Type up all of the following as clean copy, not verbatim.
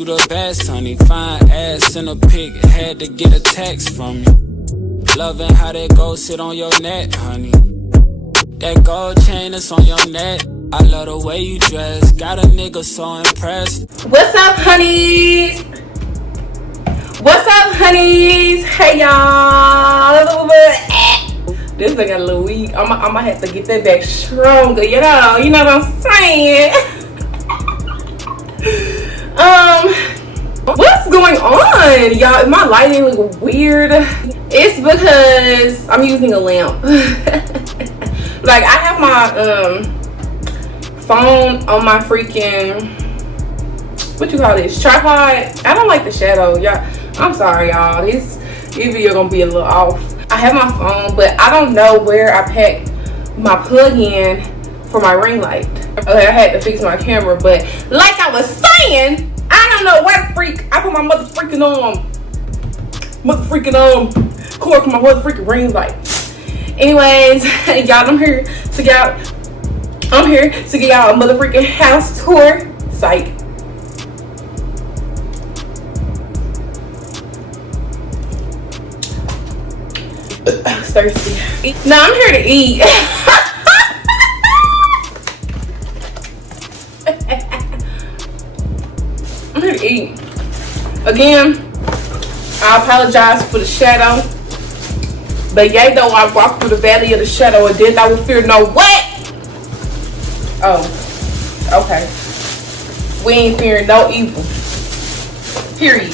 You the best, honey. Fine ass in a pic. Had to get a text from you. Loving how that gold sit on your neck, honey. That gold chain that's on your neck. I love the way you dress. Got a nigga so impressed. What's up, honeys? What's up, honeys? Hey, y'all. This thing got a little weak. I'm gonna have to get that back stronger. You know what I'm saying? What's going on, y'all? My lighting look weird. It's because I'm using a lamp. Like, I have my phone on my freaking, what you call this, tripod. I don't like the shadow, y'all. I'm sorry, y'all. This video gonna be a little off. I have my phone, but I don't know where I packed my plug-in for my ring light. Okay, I had to fix my camera, but like I was saying, I don't know where the freak I put my motherfreaking cord for my motherfreaking ring light. Anyways, y'all, I'm here to get y'all a motherfreaking house tour. Psych. Thirsty. Now I'm here to eat. I'm here to eat. Again, I apologize for the shadow. But yea, though I walked through the valley of the shadow and did not fear no what? Oh, okay. We ain't fearing no evil. Period.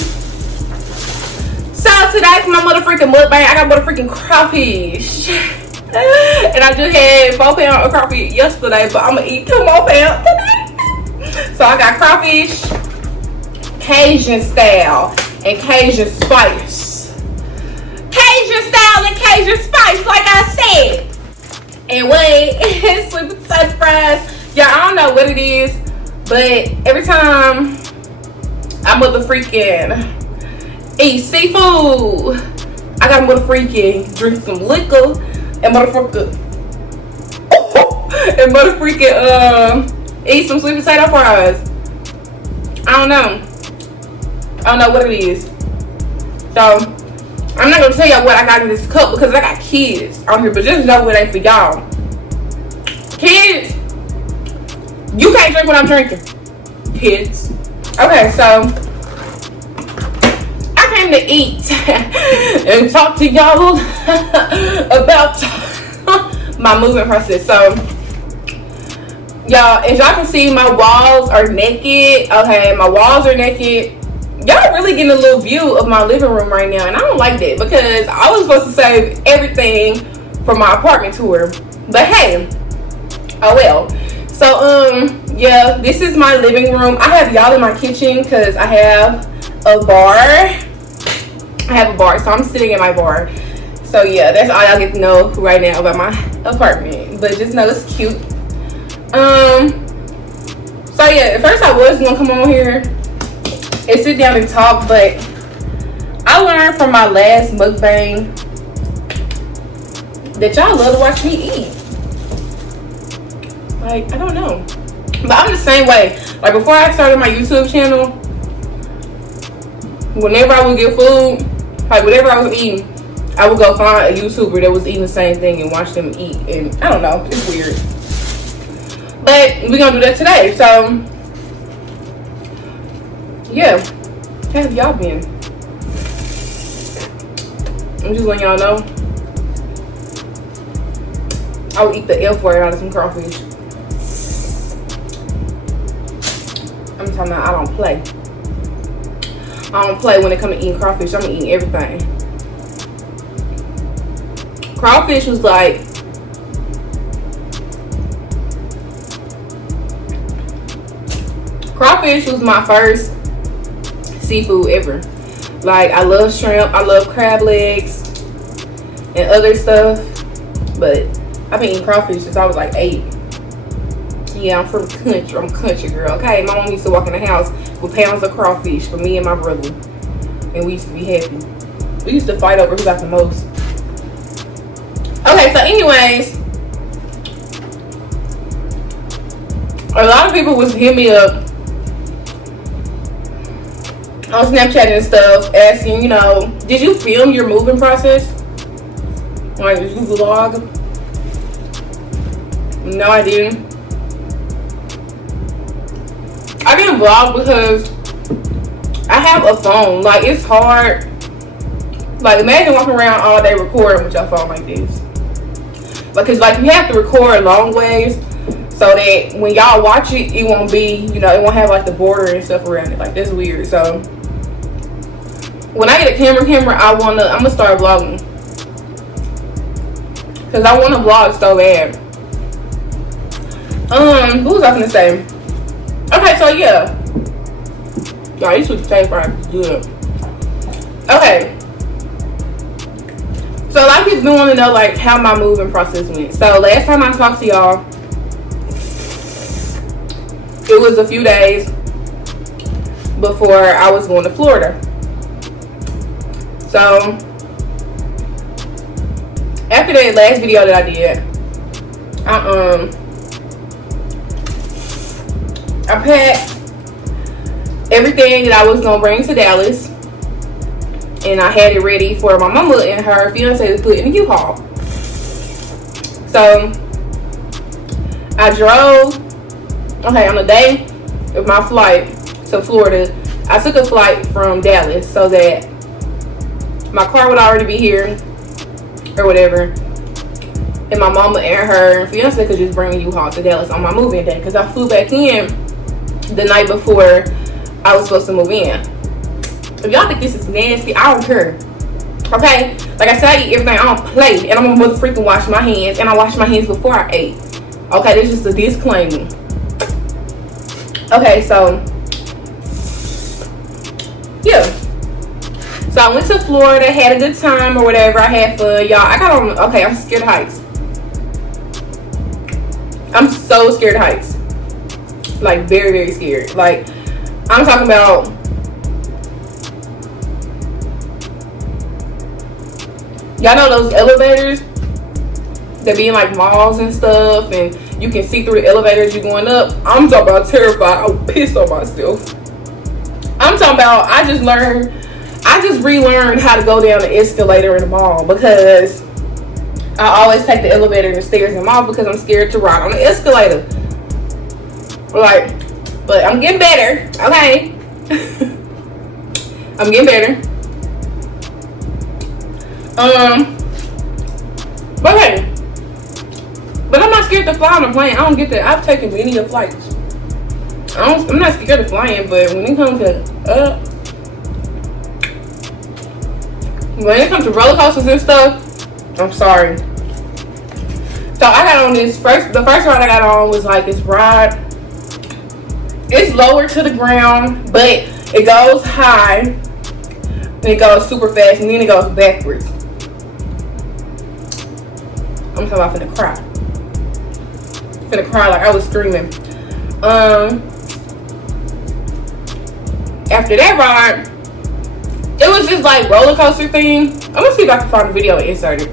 So today for my motherfreaking mukbang, I got motherfreaking crawfish. And I just had 4 pounds of crawfish yesterday, but I'm gonna eat 2 more pounds today. So I got crawfish, Cajun style, and Cajun spice. Cajun style and Cajun spice, like I said. And wait, sweet potato fries. Y'all, I don't know what it is, but every time I motherfreaking eat seafood, I got motherfreaking drink some liquor and motherfreaking eat some sweet potato fries. I don't know what it is. So I'm not gonna tell y'all what I got in this cup because I got kids out here, but just know it ain't for y'all. Kids, you can't drink what I'm drinking. Kids. Okay, so I came to eat and talk to y'all about my moving process. So, y'all, as y'all can see, my walls are naked. Okay, my walls are naked. Y'all really getting a little view of my living room right now, and I don't like that because I was supposed to save everything for my apartment tour. But hey, oh well. So yeah, this is my living room. I have y'all in my kitchen because I have a bar. So I'm sitting in my bar. So yeah, that's all y'all get to know right now about my apartment. But just know it's cute. So yeah, at first I was gonna come on here and sit down and talk, but I learned from my last mukbang that y'all love to watch me eat. Like, I don't know, but I'm the same way. Like, before I started my YouTube channel, whenever I would get food, like whatever I was eating, I would go find a YouTuber that was eating the same thing and watch them eat. And I don't know, it's weird, but we're gonna do that today. So yeah, how have y'all been? I'm just letting y'all know I will eat the F word out of some crawfish. I'm talking about I don't play. I don't play when it comes to eating crawfish. I'm eating everything. Crawfish was like, crawfish was my first seafood ever. Like, I love shrimp, I love crab legs and other stuff, but I've been eating crawfish since I was like 8. Yeah, I'm from the country. I'm a country girl. Okay, my mom used to walk in the house with pounds of crawfish for me and my brother, and we used to be happy. We used to fight over who got the most. Okay, so anyways, a lot of people was hitting me up on Snapchat and stuff, asking, you know, did you film your moving process? Like, did you vlog? No, I didn't. I didn't vlog because I have a phone. Like, it's hard. Like, imagine walking around all day recording with your phone like this. Because, like, you have to record long ways so that when y'all watch it, it won't be, you know, it won't have, like, the border and stuff around it. Like, that's weird. So, when I get a camera, I'm going to start vlogging. Because I want to vlog so bad. What was I going to say? Okay, so, yeah. Y'all, these sweet potato fries is good. Okay. So a lot of people do want to know like how my moving process went. So last time I talked to y'all, it was a few days before I was going to Florida. So after that last video that I did, I packed everything that I was gonna bring to Dallas. And I had it ready for my mama and her fiance to put in the U-Haul. So I drove. Okay, on the day of my flight to Florida, I took a flight from Dallas so that my car would already be here or whatever, and my mama and her fiance could just bring the U-Haul to Dallas on my moving day, because I flew back in the night before I was supposed to move in. If y'all think this is nasty, I don't care. Okay? Like I said, I eat everything. I don't play. And I'm gonna mother freaking wash my hands. And I washed my hands before I ate. Okay, that's just a disclaimer. Okay, so yeah. So I went to Florida, had a good time or whatever. I had fun. Y'all, I got on, okay, I'm scared of heights. I'm so scared of heights. Like, very, very scared. Like, I'm talking about, y'all know those elevators that be in like malls and stuff, and you can see through the elevators you're going up? I'm talking about terrified. I would piss on myself. I'm talking about, I just relearned how to go down the escalator in the mall, because I always take the elevator and the stairs in the mall because I'm scared to ride on the escalator. Like, but I'm getting better, okay? I'm getting better. Okay. But I'm not scared to fly on a plane. I don't get that. I've taken many of flights. I'm not scared of flying, but when it comes to roller coasters and stuff, I'm sorry. So I got on the first ride I got on was like this ride. It's lower to the ground, but it goes high, and it goes super fast, and then it goes backwards. I'm talking about finna cry. Finna cry like I was screaming. After that ride, it was just like roller coaster thing. I'm gonna see if I can find a video and insert it.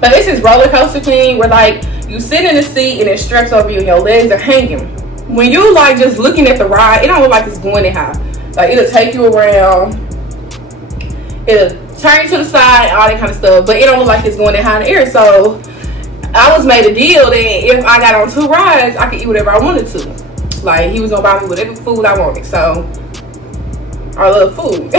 But this is roller coaster thing where like you sit in the seat and it straps over you and your legs are hanging. When you like just looking at the ride, it don't look like it's going that high. Like it'll take you around, it'll turn you to the side, all that kind of stuff, but it don't look like it's going that high in the air. So I was made a deal that if I got on 2 rides, I could eat whatever I wanted to. Like he was gonna buy me whatever food I wanted. So I love food.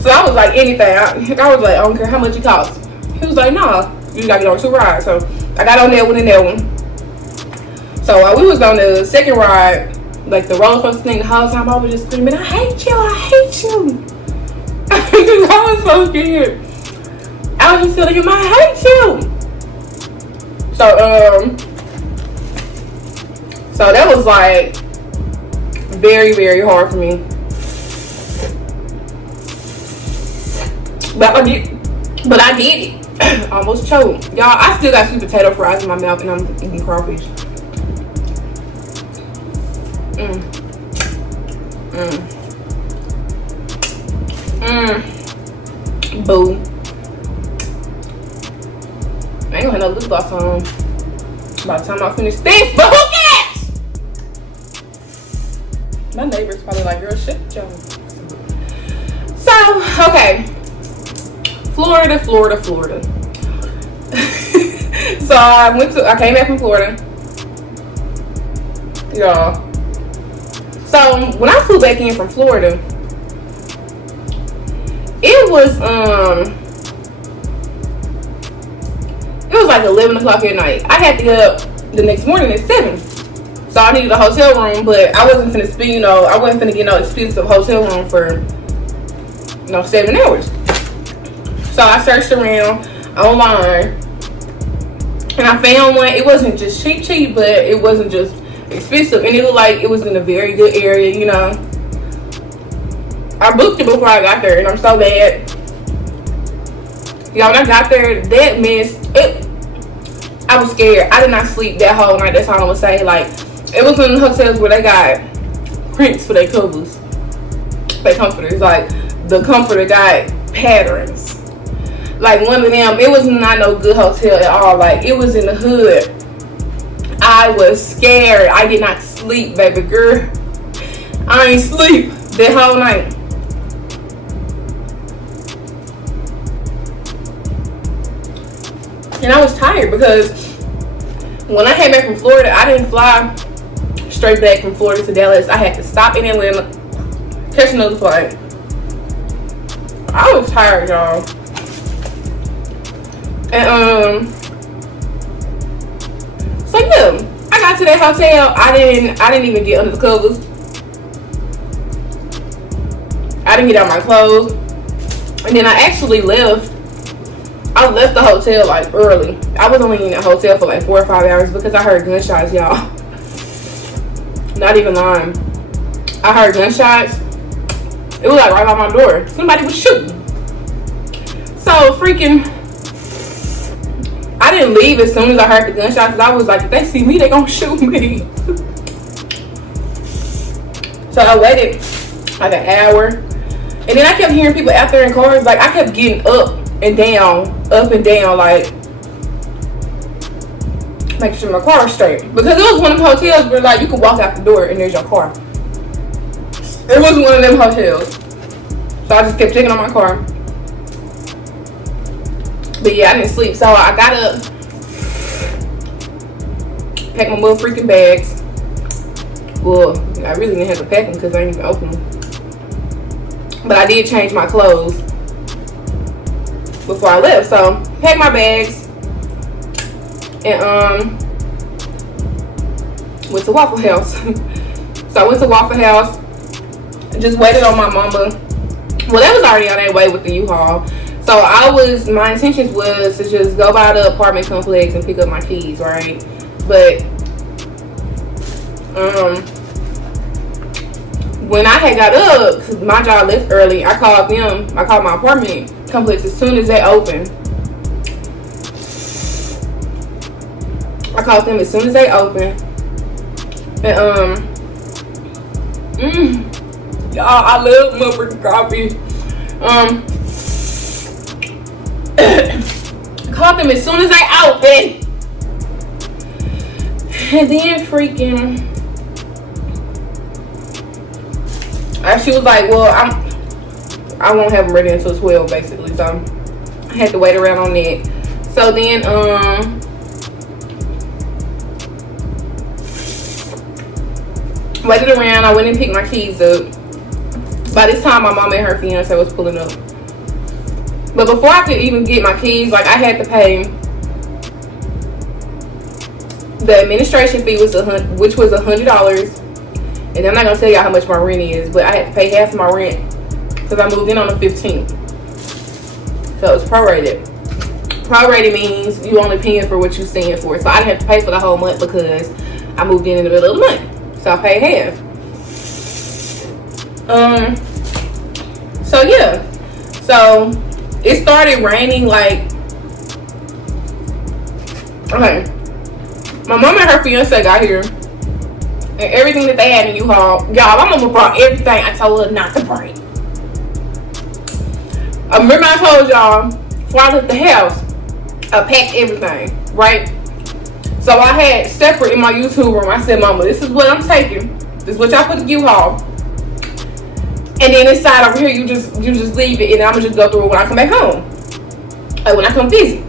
So I was like, anything. I was like, I don't care how much it costs. He was like, nah, you gotta get on 2 rides. So I got on that one and that one. So while we was on the second ride, like the roller coaster thing, the whole time I was just screaming, I hate you. I was so scared. I was just telling him, I hate you. So that was like very, very hard for me. But I did it. Almost choked. Y'all, I still got sweet potato fries in my mouth and I'm eating crawfish. Boo. I ain't gonna have no lip gloss on by the time I finish this, but who cares? My neighbor's probably like, girl, shit, Joe. So, okay. Florida. So I came back from Florida. Y'all. So when I flew back in from Florida, it was like 11 o'clock at night. I had to get up the next morning at 7. So I needed a hotel room, but I wasn't finna spend, I wasn't finna get no expensive hotel room for 7 hours. So I searched around online and I found one. It wasn't just cheap, but it wasn't just expensive, and it looked like it was in a very good area. I booked it before I got there, and I'm so bad. Y'all, when I got there, that mess, I was scared. I did not sleep that whole night. That's all I'm gonna say. Like, it was in the hotels where they got prints for their covers, their comforters. Like, the comforter got patterns. Like, one of them, it was not no good hotel at all. Like, it was in the hood. I was scared. I did not sleep, baby girl. I ain't sleep that whole night. And I was tired because when I came back from Florida, I didn't fly straight back from Florida to Dallas. I had to stop in Atlanta, catch another flight. I was tired, y'all. And so yeah, I got to that hotel. I didn't even get under the covers. I didn't get out my clothes. And then I actually left. I left the hotel like early. I was only in the hotel for like 4 or 5 hours because I heard gunshots, y'all. Not even lying. I heard gunshots. It was like right by my door. Somebody was shooting. So freaking, I didn't leave as soon as I heard the gunshots because I was like, if they see me, they gonna shoot me. So I waited like an hour. And then I kept hearing people out there in cars. Like, I kept getting up and down, like making sure my car was straight. Because it was one of them hotels where like you could walk out the door and there's your car. It wasn't one of them hotels. So I just kept checking on my car. But yeah, I didn't sleep. So I got up, packed my little freaking bags. Well, I really didn't have to pack them because I didn't even open them. But I did change my clothes before I left. So packed my bags and went to Waffle House. So I went to Waffle House, just waited on my mama. Well, they was already on their way with the U-Haul. So my intentions was to just go by the apartment complex and pick up my keys, right? But when I had got up, 'cause my job left early, I called my apartment complex as soon as they opened. I called them as soon as they opened. And y'all, I love motherfucking coffee. Called them as soon as they opened. And then freaking, she was like, well, I won't have them ready until 12 basically. So I had to wait around on that. So then waited around. I went and picked my keys up. By this time my mom and her fiance was pulling up. But before I could even get my keys, like, I had to pay The administration fee was which was $100. And I'm not gonna tell y'all how much my rent is, but I had to pay half of my rent because I moved in on the 15th. So it's prorated. Prorated means you only paying for what you're staying for. So I didn't have to pay for the whole month because I moved in the middle of the month. So I paid half. So yeah. So it started raining like, okay. My mom and her fiance got here. And everything that they had in U-Haul. Y'all, my mama brought everything I told her not to bring. I remember I told y'all, before I left the house, I packed everything, right? So I had separate in my YouTube room. I said, Mama, this is what I'm taking. This is what y'all put in U-Haul. And then inside over here, you just leave it, and I'm gonna just go through it when I come back home. Like when I come visit.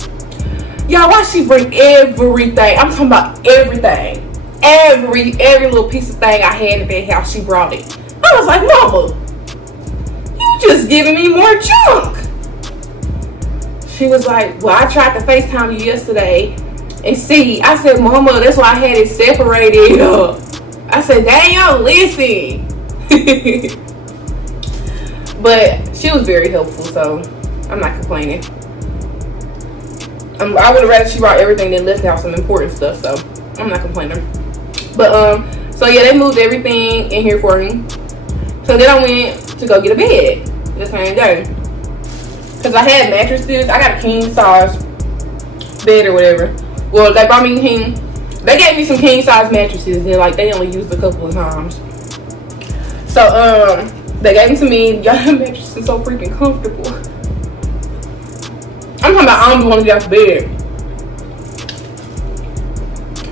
Y'all, why she bring everything? I'm talking about everything. Every little piece of thing I had in that house, she brought it. I was like, Mama, you just giving me more junk. She was like, well, I tried to FaceTime you yesterday and see. I said, Mama, that's why I had it separated. I said, dang, y'all listen. But she was very helpful, so I'm not complaining. I would have rather she brought everything than left out some important stuff, so I'm not complaining. But so yeah, they moved everything in here for me. So then I went to go get a bed the same day. Cause I had mattresses. I got a king size bed or whatever. Well, they brought me they gave me some king size mattresses, and like they only used a couple of times. So they gave them to me. Y'all, mattresses so freaking comfortable. I'm talking about I don't want to get out of bed.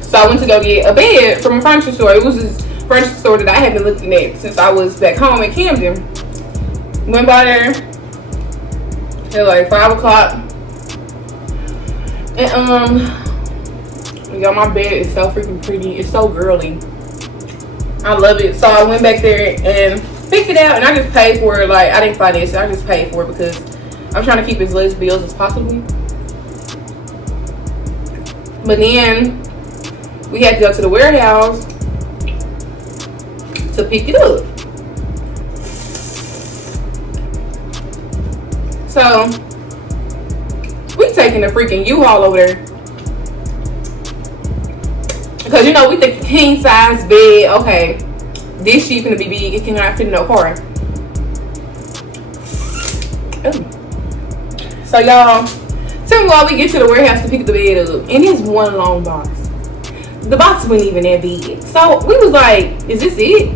So I went to go get a bed from a furniture store. It was this furniture store that I had been looking at since I was back home in Camden. Went by there at like 5 o'clock. And y'all, my bed is so freaking pretty. It's so girly. I love it. So I went back there and picked it out, and I just paid for it. Like, I didn't finance it. I just paid for it because I'm trying to keep as less bills as possible. But then we had to go to the warehouse to pick it up. So we taking the freaking U-Haul over there. Because, you know, we think king size bed. Okay, this sheet gonna be big. It cannot fit in no car. Ooh. So y'all, tell me why we get to the warehouse to pick the bed up, and it's one long box. The box wasn't even that big. So we was like, is this it?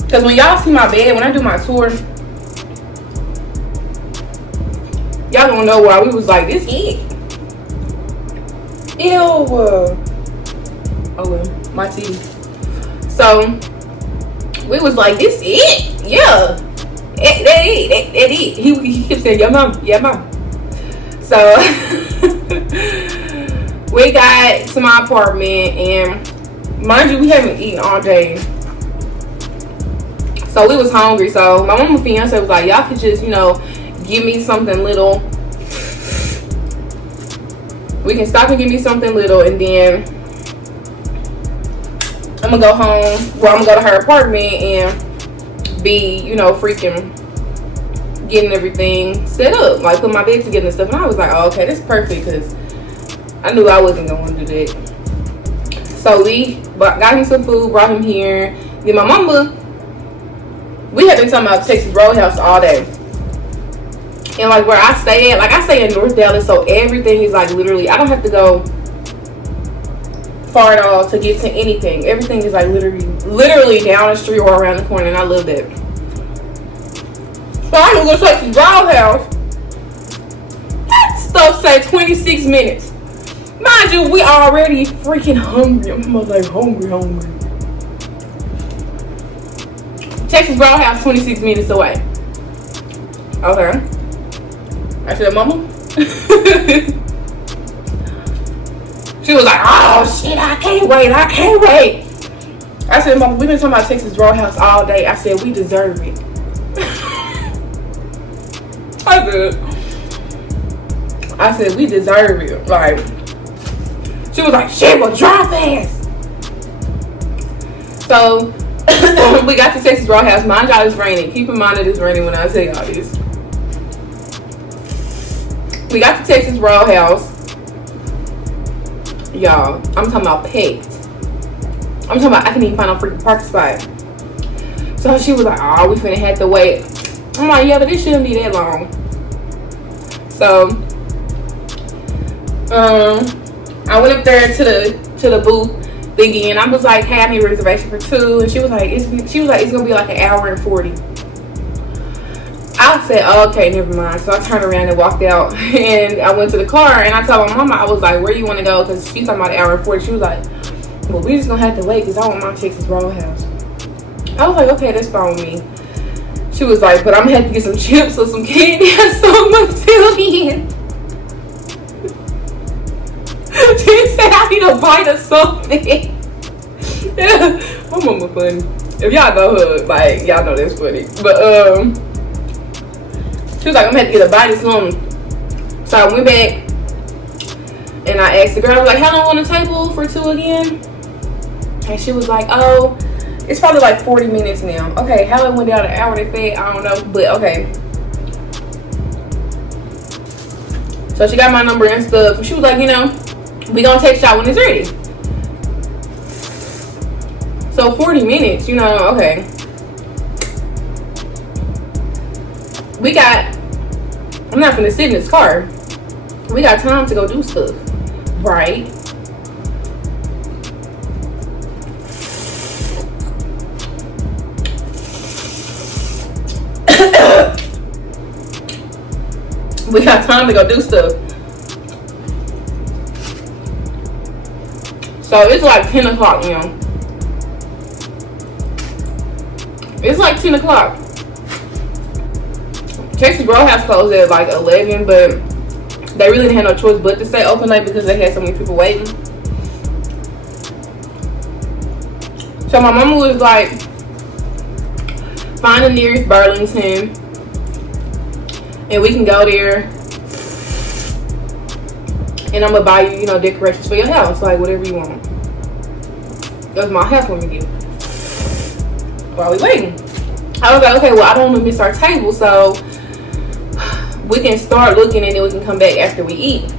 Because when y'all see my bed, when I do my tour, y'all don't know why we was like, this it. Ew. Oh well, my teeth. So we was like, this it? Yeah. That it. He kept saying, yeah, mom. Yeah, mom. So we got to my apartment, and mind you, we haven't eaten all day. So we was hungry. So my mama fiance was like, y'all could just, you know, give me something little. We can stop and give me something little, and then I'm gonna go home. Well, I'm gonna go to her apartment and be, you know, freaking getting everything set up, like put my bed together and stuff. And I was like, oh, okay, that's perfect, because I knew I wasn't going to do that. So we got him some food, brought him here. Then my mama, we had been talking about Texas Roadhouse all day. And like where I stay at, like I stay in North Dallas, so everything is like literally, I don't have to go far at all to get to anything. Everything is like literally down the street or around the corner, and I love that. So I'm gonna go to Texas Roadhouse. That stuff say 26 minutes. Mind you, we already freaking hungry. I'm like hungry. Texas Roadhouse 26 minutes away. Okay. I said, Mama. She was like, oh shit, I can't wait. I said, Mama, we've been talking about Texas Roadhouse all day. I said, we deserve it. I said, we deserve it. Like, She was like, shit, will drive fast. So we got to Texas Roadhouse. Mind y'all, it's raining. Keep in mind that it's raining when I tell y'all this. We got to Texas Roadhouse. Y'all, I'm talking about packed. I'm talking about I couldn't even find a freaking parking spot. So she was like, oh, we finna have to wait. I'm like, yeah, but this shouldn't be that long. So I went up there to the booth thingy, and I was like, hey, I need a reservation for 2. And she was like, it's gonna be like an hour and 40. I said, oh, okay, never mind. So I turned around and walked out, and I went to the car, and I told my mama, I was like, where you want to go? Because she's talking about an hour and 40. She was like, well, we just gonna have to wait because I want my Texas Roadhouse. I was like, okay, that's fine with me. She was like, but I'm gonna have to get some chips or some candy or something until then. She said I need a bite of something. My mama funny. If y'all know her, like, y'all know that's funny. But she was like, I'm gonna have to get a bite of something. So I went back and I asked the girl, I was like, how long on the table for 2 again? And she was like, oh, it's probably like 40 minutes now. Okay, how it went down an hour they fed, I don't know, but okay. So she got my number and stuff. And she was like, you know, we gonna text y'all when it's ready. So 40 minutes, you know, okay. I'm not gonna sit in this car. We got time to go do stuff, right? We got time to go do stuff. So it's like 10 o'clock now. It's like 10 o'clock. Texas Roadhouse closed at like 11, but they really didn't have no choice but to stay open late because they had so many people waiting. So my mama was like, find the nearest Burlington and we can go there and I'm gonna buy you, you know, decorations for your house, like whatever you want. That was my housewarming gift. While we waiting, I was like, okay, well, I don't want to miss our table, so we can start looking and then we can come back after we eat.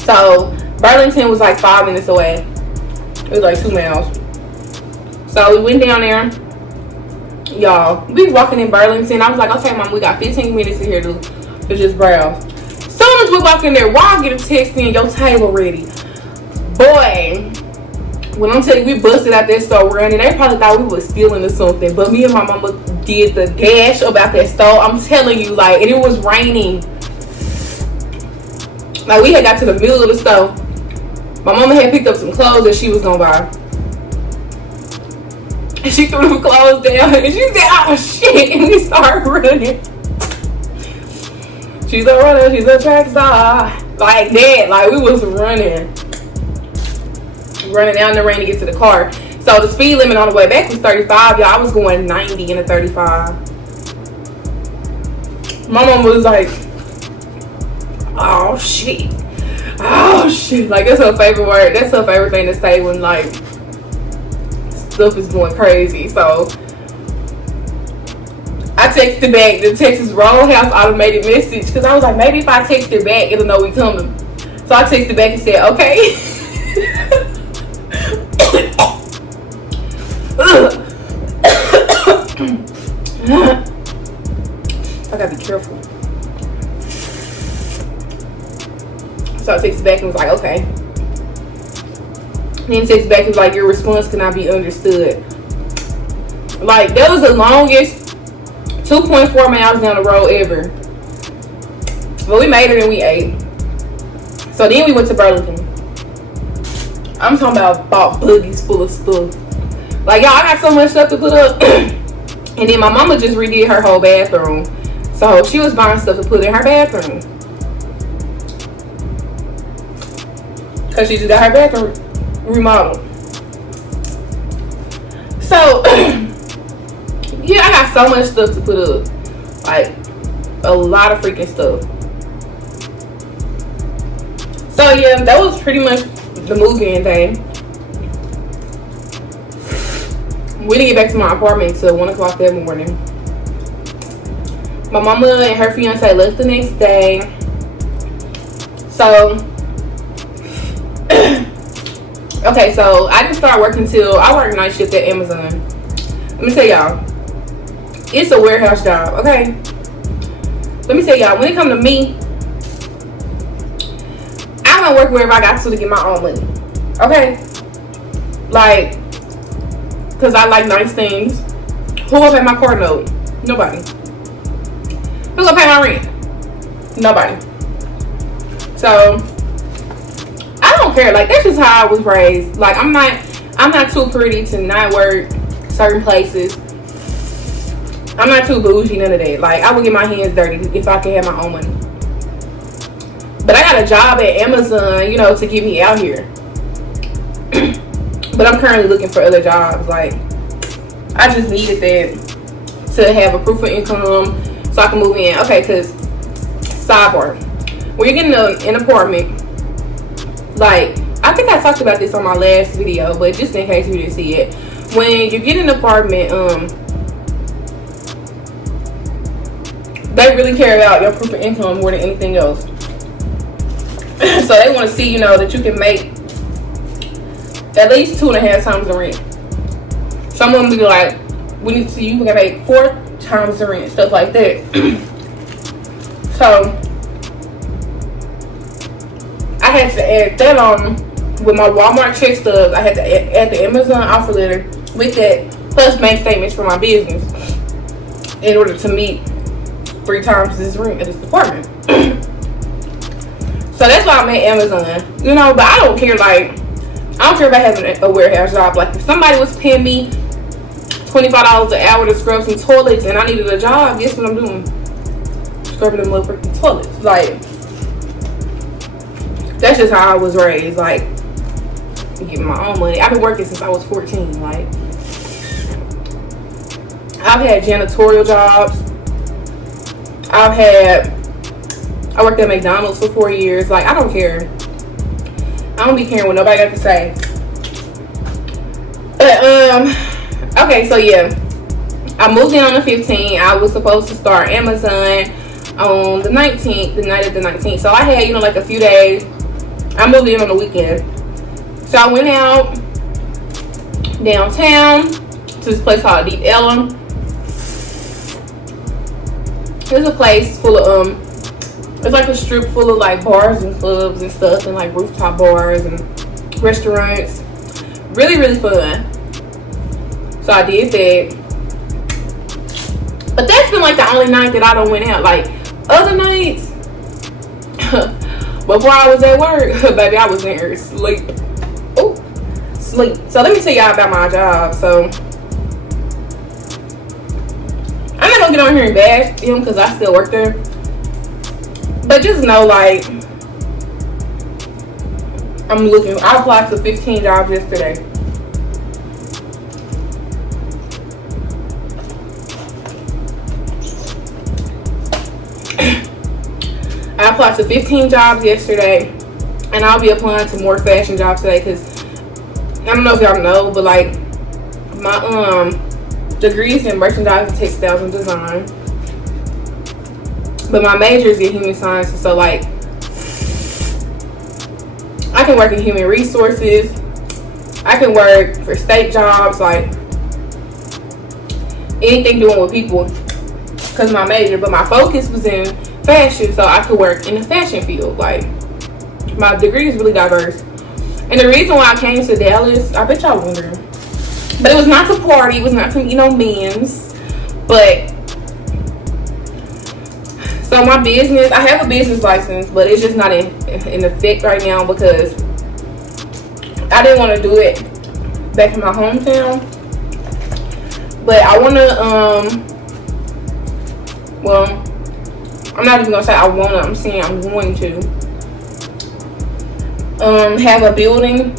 So Burlington was like 5 minutes away. It was like 2 miles. So we went down there. Y'all, we walking in Burlington. I was like, okay, mom, we got 15 minutes in here to just browse. Soon as we walk in there, why I get a text in, your table ready? Boy, when I'm telling you, we busted out that store running. They probably thought we was stealing or something. But me and my mama did the dash about that store. I'm telling you, like, and it was raining. Like, we had got to the middle of the store. My mama had picked up some clothes that she was gonna buy. And she threw them clothes down and she said, oh shit, and we started running. She's a runner, she's a track star. Like that, like we was running down the rain to get to the car. So the speed limit on the way back was 35, y'all. I was going 90 in a 35. My mom was like, oh shit. Oh shit. Like that's her favorite word. That's her favorite thing to say when like stuff is going crazy. So I texted back the Texas Roadhouse automated message because I was like, maybe if I text it back, it'll know we coming. So I texted back and said, okay. I gotta be careful. So I texted back and was like, okay. Then texted back and was like, your response cannot be understood. Like, that was the longest 2.4 miles down the road ever. But we made it and we ate. So then we went to Burlington. I'm talking about bought buggies full of stuff. Like, y'all, I got so much stuff to put up. And then my mama just redid her whole bathroom. So she was buying stuff to put in her bathroom. Because she just got her bathroom remodeled. So, yeah, I got so much stuff to put up. Like, a lot of freaking stuff. So, yeah, that was pretty much the move-in day. We didn't get back to my apartment until 1 o'clock that morning. My mama and her fiance left the next day. So, okay, so I didn't start working till I work night shift at Amazon. Let me tell y'all, it's a warehouse job, okay? Let me tell y'all, when it comes to me, I'm gonna work wherever I got to get my own money, okay? Like, cause I like nice things. Who gonna pay my car note? Nobody. Who gonna pay my rent? Nobody. So I don't care. Like, that's just how I was raised. Like, I'm not too pretty to not work certain places. I'm not too bougie, none of that. Like, I would get my hands dirty if I could have my own money. But I got a job at Amazon, you know, to get me out here. But I'm currently looking for other jobs. Like, I just needed that to have a proof of income so I can move in. Okay, because sidebar, when you're getting an apartment, like, I think I talked about this on my last video, but just in case you didn't see it, when you get an apartment, they really care about your proof of income more than anything else. So they want to see, you know, that you can make at least 2.5 times the rent. Some of them be like, we need to see you can make 4 times the rent, stuff like that. So I had to add that on with my Walmart check stubs. I had to add the Amazon offer letter with that, plus bank statements for my business, in order to meet 3 times this rent at this apartment. So that's why I'm at Amazon, you know. But I don't care. Like, I don't care about having a warehouse job. Like, if somebody was paying me $25 an hour to scrub some toilets and I needed a job, guess what I'm doing? Scrubbing them motherfucking toilets. Like, that's just how I was raised. Like, getting my own money. I've been working since I was 14. Like, I've had janitorial jobs. I worked at McDonald's for 4 years. Like, I don't care. I don't be caring what nobody got to say. But, okay, so yeah. I moved in on the 15th. I was supposed to start Amazon on the 19th, the night of the 19th. So I had, you know, like a few days. I moved in on the weekend. So I went out downtown to this place called Deep Ellum. There's a place full of, it's like a strip full of like bars and clubs and stuff, and like rooftop bars and restaurants. Really, really fun. So I did that. But that's been like the only night that I don't went out. Like, other nights, before I was at work, baby, I was in here sleep. Oh, sleep. So let me tell y'all about my job. So I'm not gonna get on here and bash him because I still work there. But just know, like, I applied to 15 jobs yesterday. I applied to 15 jobs yesterday, and I'll be applying to more fashion jobs today because I don't know if y'all know, but like, my degrees in merchandising, textiles, and design. But my major is in human sciences, so like, I can work in human resources. I can work for state jobs, like anything doing with people, because my major. But my focus was in fashion, so I could work in the fashion field. Like, my degree is really diverse. And the reason why I came to Dallas, I bet y'all wondering, but it was not to party, it was not to, you know, men's, but so my business, I have a business license, but it's just not in effect right now because I didn't want to do it back in my hometown. But I want to, well, I'm not even going to say I want to, I'm saying I'm going to have a building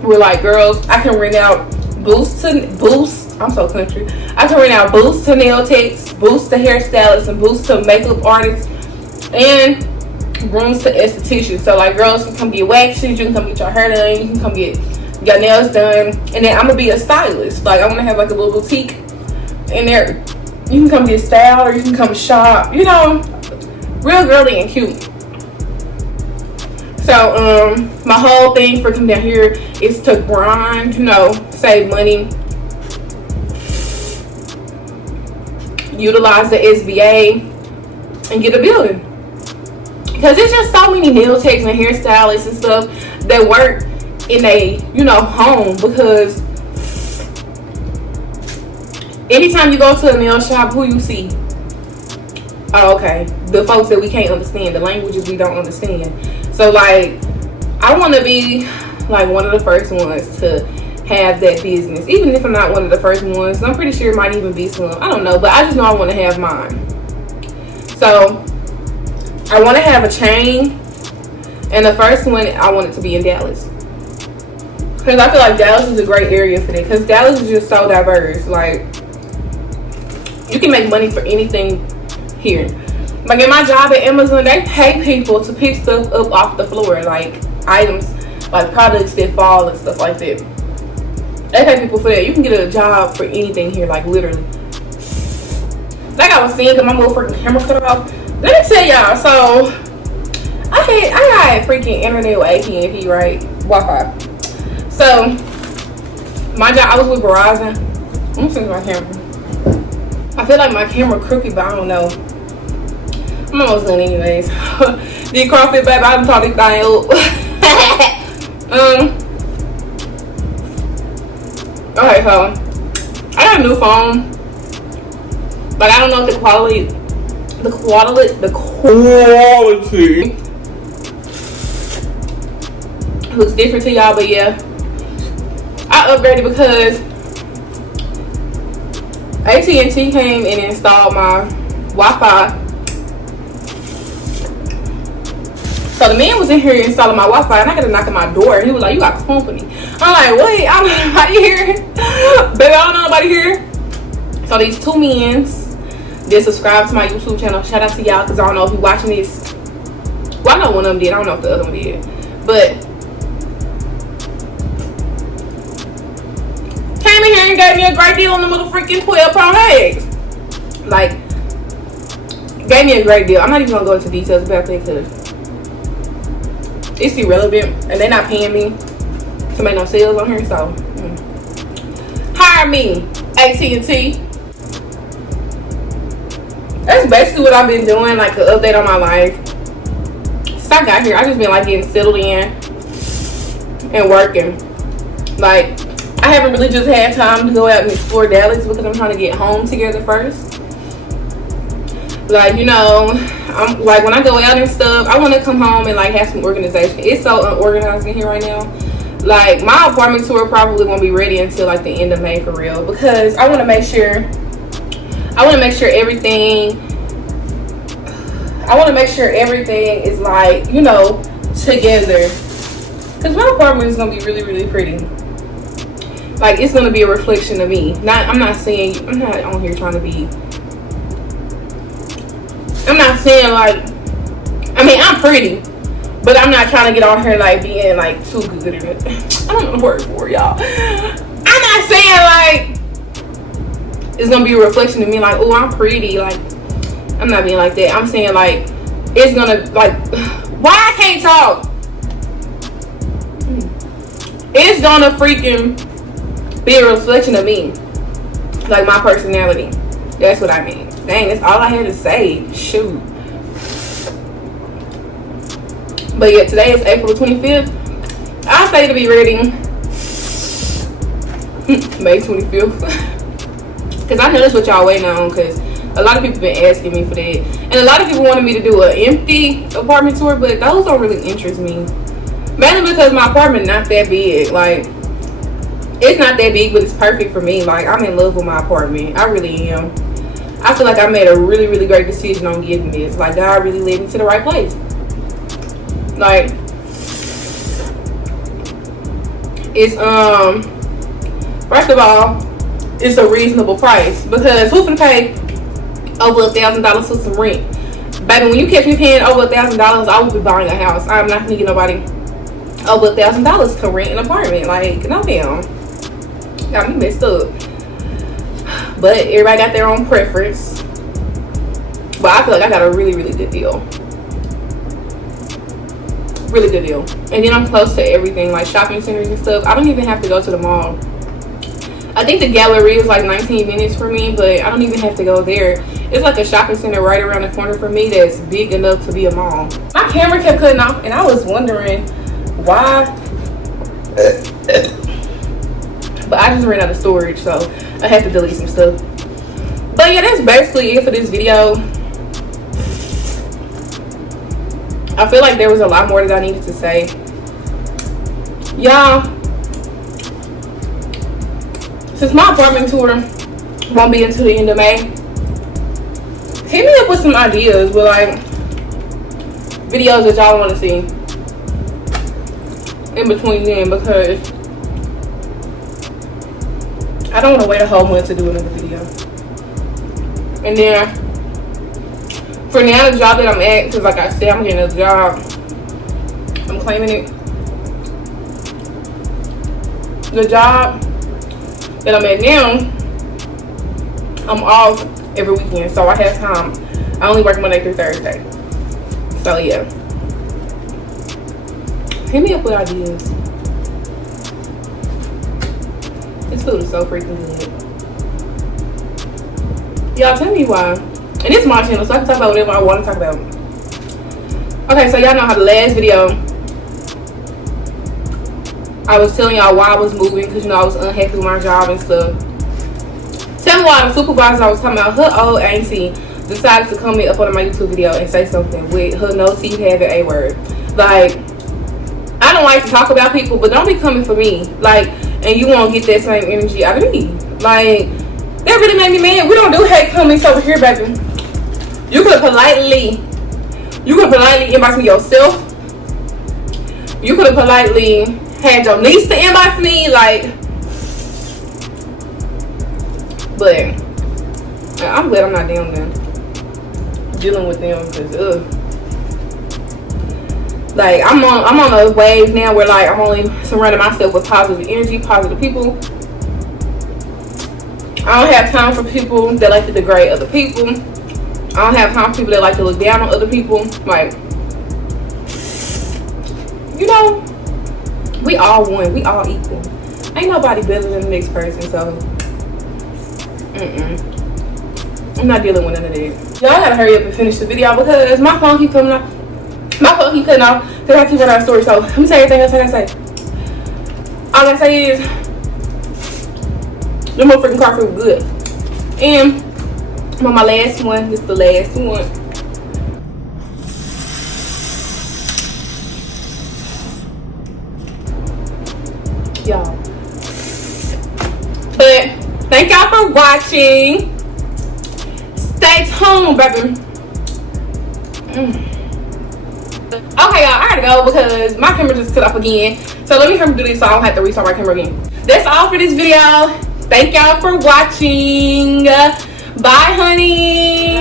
where, like, girls, I can rent out booths, I'm so country. I can rent out booths to nail techs, booths to hairstylists, and booths to makeup artists. And rooms to estheticians. So like girls can come get waxes, you can come get your hair done, you can come get your nails done, and then I'm gonna be a stylist. Like I want to have like a little boutique in there. You can come get styled, or you can come shop, you know, real girly and cute. So my whole thing for coming down here is to grind, you know, save money, utilize the SBA, and get a building. Because there's just so many nail techs and hairstylists and stuff that work in a, you know, home. Because anytime you go to a nail shop, who you see? Oh, okay, the folks that we can't understand, the languages we don't understand. So like, I want to be like one of the first ones to have that business. Even if I'm not one of the first ones, I'm pretty sure it might even be some. I don't know, but I just know I want to have mine. So I want to have a chain, and the first one I want it to be in Dallas, because I feel like Dallas is a great area for that. Because Dallas is just so diverse. Like you can make money for anything here. Like in my job at Amazon, they pay people to pick stuff up off the floor, like items, like products that fall and stuff like that. They pay people for that. You can get a job for anything here, like literally. Like I was saying, cause my little freaking camera cut off. Let me tell y'all. So I got freaking internet with AT&T, right? Wi-Fi. So my job, I was with Verizon. I'm gonna see my camera. I feel like my camera crooked, but I don't know. I'm almost done anyways. The CrossFit baby, I done taught this thing up. Okay, so I got a new phone. Like I don't know if the quality looks different to y'all, but yeah. I upgraded because AT&T came and installed my Wi-Fi. So the man was in here installing my Wi-Fi, and I got to knock on my door. And he was like, "You got company." I'm like, "Wait, I don't know nobody here, baby. I don't know nobody here." So these two men that subscribe to my YouTube channel, shout out to y'all, because I don't know if you're watching this. Well, I know one of them did. I don't know if the other one did, but came in here and gave me a great deal on the motherfucking 12 Pro Max. Like, gave me a great deal. I'm not even gonna go into details about that because it's irrelevant, and they're not paying me to make no sales on here. So hire me, AT&T. That's basically what I've been doing, like an update on my life. Since I got here, I just been like getting settled in and working. Like I haven't really just had time to go out and explore Dallas because I'm trying to get home together first. Like, you know, I'm like, when I go out and stuff, I want to come home and like have some organization. It's so unorganized in here right now. Like my apartment tour probably won't be ready until like the end of May for real, because I want to make sure everything is like, you know, together. Because my apartment is gonna be really, really pretty. Like it's gonna be a reflection of me. I'm not on here trying to be. I'm not saying like, I mean, I'm pretty, but I'm not trying to get on here like being like too good at it. I don't know the word for it, y'all. I'm not saying like it's gonna be a reflection of me like, oh, I'm pretty. Like, I'm not being like that. I'm saying like it's gonna like, why I can't talk? It's gonna freaking be a reflection of me, like my personality. That's what I mean. Dang, that's all I had to say. Shoot. But yeah, today is April 25th. I say to be ready May 25th. Because I know that's what y'all waiting on, because a lot of people been asking me for that. And a lot of people wanted me to do an empty apartment tour, but those don't really interest me. Mainly because my apartment not that big. Like, it's not that big, but it's perfect for me. Like, I'm in love with my apartment. I really am. I feel like I made a really, really great decision on getting this. Like, God really led me to the right place. Like, it's, first of all, it's a reasonable price. Because who's gonna pay over $1,000 for some rent? Baby, when you catch me paying over $1,000, I will be buying a house. I'm not gonna get nobody over $1,000 to rent an apartment. Like, no damn. Got me messed up. But everybody got their own preference. But I feel like I got a really, really good deal. Really good deal. And then I'm close to everything, like shopping centers and stuff. I don't even have to go to the mall. I think the gallery is like 19 minutes for me, but I don't even have to go there. It's like a shopping center right around the corner for me that's big enough to be a mall. My camera kept cutting off and I was wondering why. But I just ran out of storage, so I had to delete some stuff. But yeah, that's basically it for this video. I feel like there was a lot more that I needed to say. Y'all, since my apartment tour won't be until the end of May, hit me up with some ideas with like videos that y'all want to see in between then, because I don't want to wait a whole month to do another video. And then for now, the job that I'm at, because like I said, I'm getting a job, I'm claiming it. The job that I'm at now, I'm off every weekend, so I have time. I only work Monday through Thursday. So yeah, hit me up with ideas. This food is so freaking good. Y'all tell me why. And it's my channel, so I can talk about whatever I want to talk about. Okay, so y'all know how the last video I was telling y'all why I was moving, because you know I was unhappy with my job and stuff. Tell me why the supervisor I was talking about, her old auntie, decided to comment up on my YouTube video and say something with her no teeth having a word. Like, I don't like to talk about people, but don't be coming for me. Like, and you won't get that same energy out of me. Like, that really made me mad. We don't do hate comments over here, baby. You could politely inbox me yourself. You could have politely had your niece to inbox me, like. But I'm glad I'm not down there dealing with them, because like I'm on a wave now where like I'm only surrounding myself with positive energy, positive people. I don't have time for people that like to degrade other people. I don't have time for people that like to look down on other people. Like, you know, we all one. We all equal. Ain't nobody better than the next person. So, I'm not dealing with none of that. Y'all gotta hurry up and finish the video because my phone keep coming off. My phone keep cutting off because I keep running out of story. So, let me say everything else I gotta say. All I gotta say is, the motherfucking car feel good. And I'm on my last one. This is the last one. Y'all. But thank y'all for watching. Stay tuned, baby. Okay, y'all, I gotta go because my camera just cut off again. So let me do this so I don't have to restart my camera again. That's all for this video. Thank y'all for watching. Bye, honey.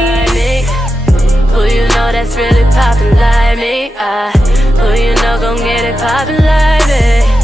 Who you know that's really poppin' like me? Who you know gon' get it poppin' like me?